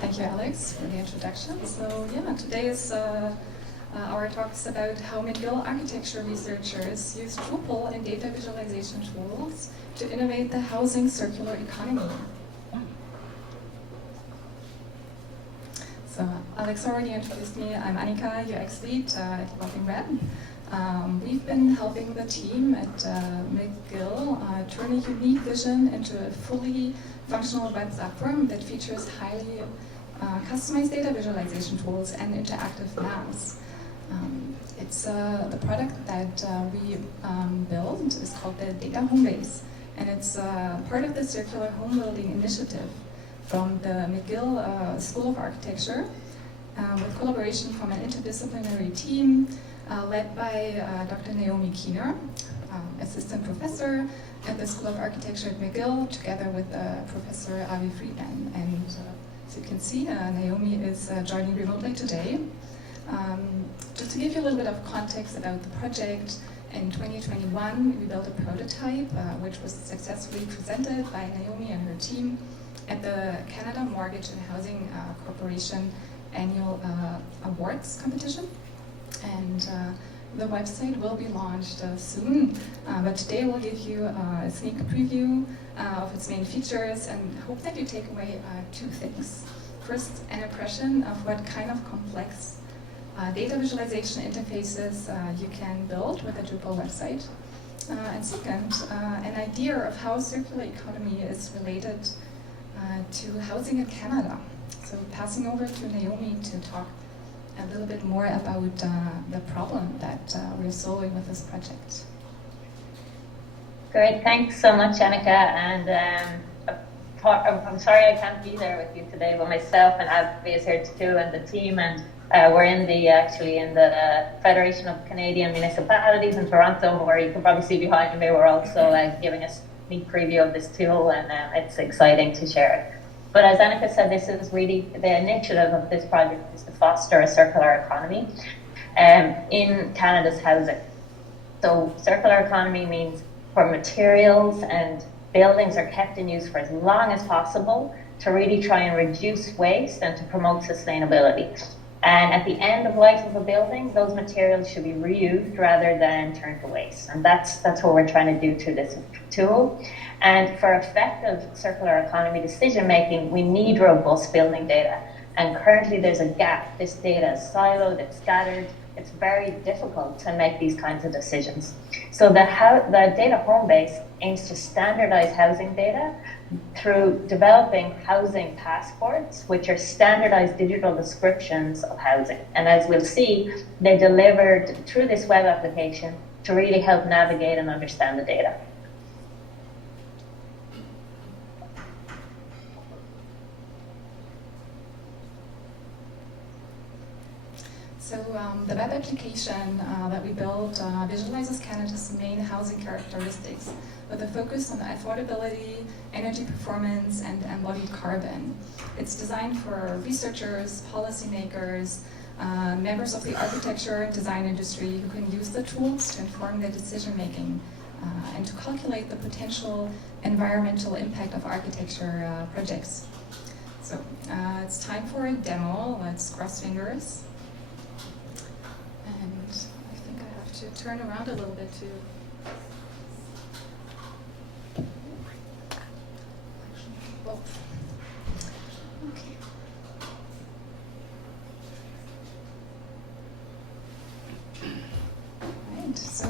Thank you, Alex, for the introduction. So yeah, today's our talk is about how McGill architecture researchers use Drupal and data visualization tools to innovate the housing circular economy. So Alex already introduced me. I'm Annika, UX lead at EvolveDrupal. We've been helping the team at McGill turn a unique vision into a fully functional web platform that features highly customized data visualization tools and interactive maps. It's the product that we built is called the Data Homebase, and it's part of the Circular Home Building Initiative from the McGill School of Architecture, with collaboration from an interdisciplinary team led by Dr. Naomi Keena, assistant professor at the School of Architecture at McGill, together with Professor Friedman. And as you can see, Naomi is joining remotely today. Just to give you a little bit of context about the project, in 2021 we built a prototype which was successfully presented by Naomi and her team at the Canada Mortgage and Housing Corporation annual awards competition. And the website will be launched soon, but today we'll give you a sneak preview of its main features and hope that you take away two things. First, an impression of what kind of complex data visualization interfaces you can build with a Drupal website. And second, an idea of how circular economy is related to housing in Canada. So passing over to Naomi to talk a little bit more about the problem that we're solving with this project. Great, thanks so much, Annika. And I'm sorry I can't be there with you today, but myself and Abby is here too, and the team, and we're in the Federation of Canadian Municipalities in Toronto, where you can probably see behind me. We're also giving a sneak preview of this tool, and it's exciting to share it. But as Annika said, this is really the initiative of this project is to foster a circular economy in Canada's housing. So circular economy means for materials and buildings are kept in use for as long as possible to really try and reduce waste and to promote sustainability. And at the end of life of a building, those materials should be reused rather than turned to waste. And that's what we're trying to do through this tool. And for effective circular economy decision making, we need robust building data. And currently there's a gap. This data is siloed, it's scattered. It's very difficult to make these kinds of decisions. So the Data Homebase aims to standardize housing data through developing housing passports, which are standardized digital descriptions of housing. And as we'll see, they're delivered through this web application to really help navigate and understand the data. So the web application that we built visualizes Canada's main housing characteristics with a focus on affordability, energy performance, and embodied carbon. It's designed for researchers, policymakers, members of the architecture and design industry who can use the tools to inform their decision making and to calculate the potential environmental impact of architecture projects. So it's time for a demo. Let's cross fingers. And I think I have to turn around a little bit to both. Okay. Right. So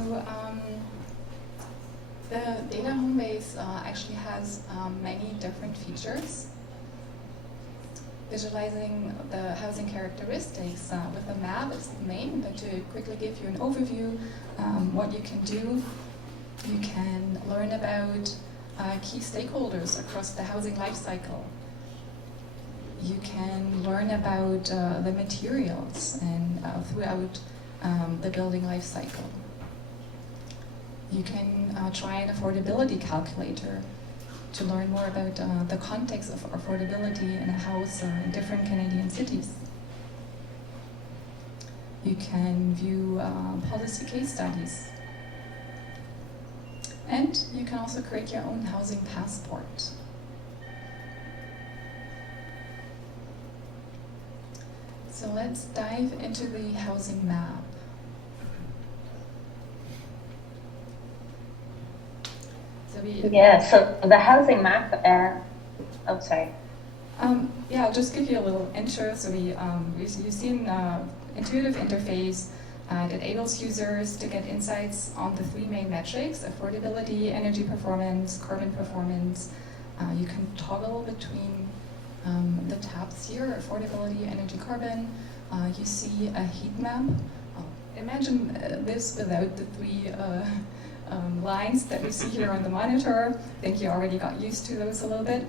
the Data Homebase actually has many different features. Visualizing the housing characteristics with a map is the main, but to quickly give you an overview, what you can do, you can learn about key stakeholders across the housing life cycle. You can learn about the materials and throughout the building life cycle. You can try an affordability calculator to learn more about the context of affordability in a house in different Canadian cities. You can view policy case studies. And you can also create your own housing passport. So let's dive into the housing map. So the housing map, oh, sorry. Yeah, I'll just give you a little intro. So you've seen intuitive interface that enables users to get insights on the three main metrics: affordability, energy performance, carbon performance. You can toggle between the tabs here: affordability, energy, carbon. You see a heat map. Imagine this without the three lines that we see here on the monitor. I think you already got used to those a little bit.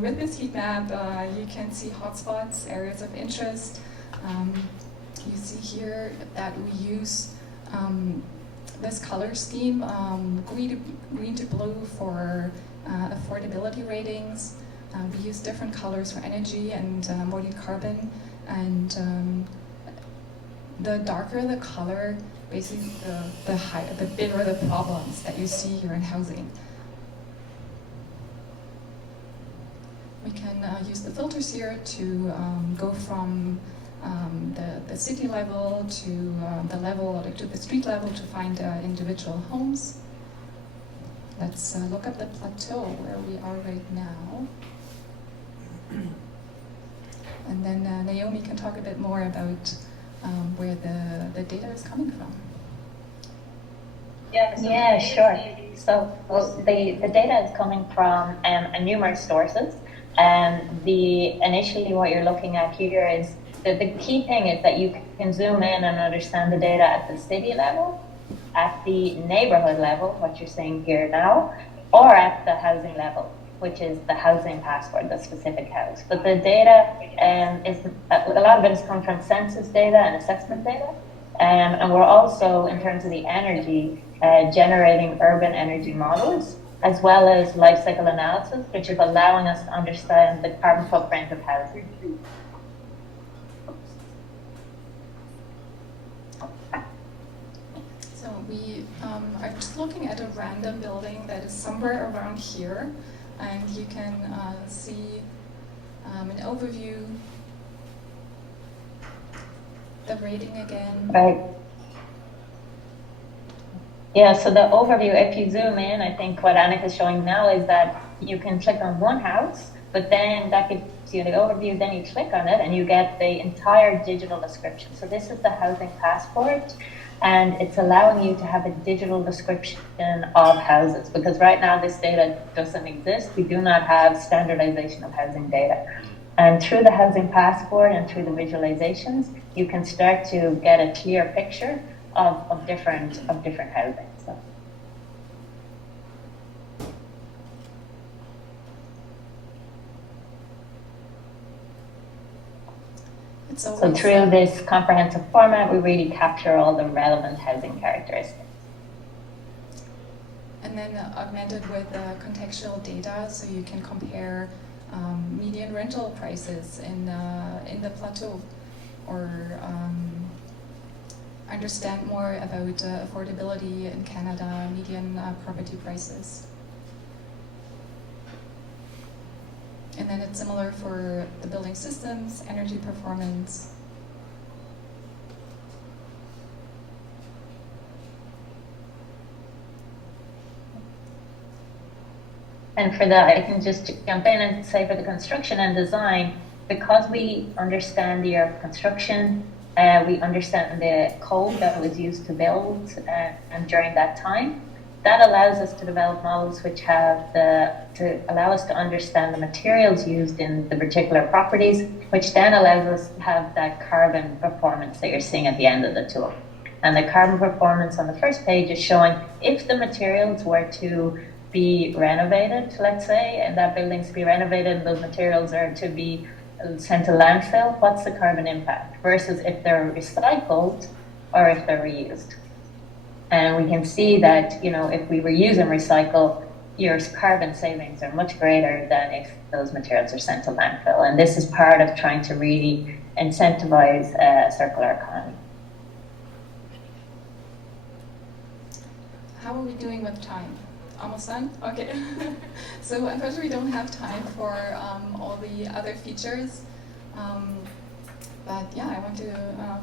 With this heat map, you can see hotspots, areas of interest. You see here that we use this color scheme, green to blue for affordability ratings. We use different colors for energy and embodied carbon. And the darker the color, basically the bigger the problems that you see here in housing. We can use the filters here to go from the city level to the level, to the street level, to find individual homes. Let's look at the plateau where we are right now. And then Naomi can talk a bit more about where the data is coming from. Yeah, sure. So the data is coming from numerous sources. Initially what you're looking at here is the key thing is that you can zoom in and understand the data at the city level, at the neighborhood level, what you're seeing here now, or at the housing level, which is the housing passport, the specific house. But the data a lot of it is coming from census data and assessment data. And we're also, in terms of the energy, generating urban energy models, as well as life cycle analysis, which is allowing us to understand the carbon footprint of housing. So we are just looking at a random building that is somewhere around here, and you can see an overview, the rating again. Right. Yeah, so the overview, if you zoom in, I think what Annika is showing now is that you can click on one house, but then that gives you the overview, then you click on it and you get the entire digital description. So this is the housing passport, and it's allowing you to have a digital description of houses, because right now this data doesn't exist. We do not have standardization of housing data. And through the housing passport and through the visualizations, you can start to get a clear picture of different housing. So through this comprehensive format, we really capture all the relevant housing characteristics. And then augmented with contextual data, so you can compare median rental prices in the plateau, or understand more about affordability in Canada, median property prices. And then it's similar for the building systems, energy performance. And for that, I can just jump in and say for the construction and design, because we understand the year of construction, we understand the code that was used to build and during that time, that allows us to develop models which have to allow us to understand the materials used in the particular properties, which then allows us to have that carbon performance that you're seeing at the end of the tool. And the carbon performance on the first page is showing if the materials were to be renovated, let's say, and that building's to be renovated and those materials are to be sent to landfill, what's the carbon impact versus if they're recycled or if they're reused. And we can see that, if we reuse and recycle, your carbon savings are much greater than if those materials are sent to landfill. And this is part of trying to really incentivize a circular economy. How are we doing with time? Almost done? Okay. So unfortunately we don't have time for all the other features. But yeah, I want to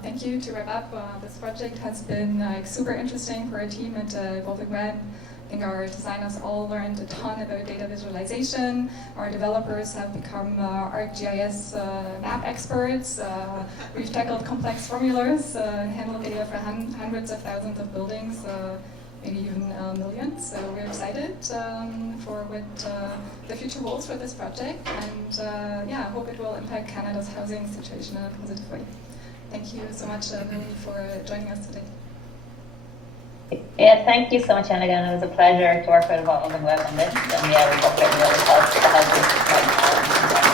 thank you to wrap up. This project has been super interesting for our team at Evolving Web. I think our designers all learned a ton about data visualization. Our developers have become ArcGIS map experts. We've tackled complex formulas, handled data for hundreds of thousands of buildings, maybe even millions. So we're excited for what the future holds for this project. And yeah, I hope it will impact Canada's housing situation in a positive way. Thank you so much, Lily, for joining us today. Yeah, thank you so much, Annika. And it was a pleasure to work with Evolving Web on this. And yeah, we hope everyone else has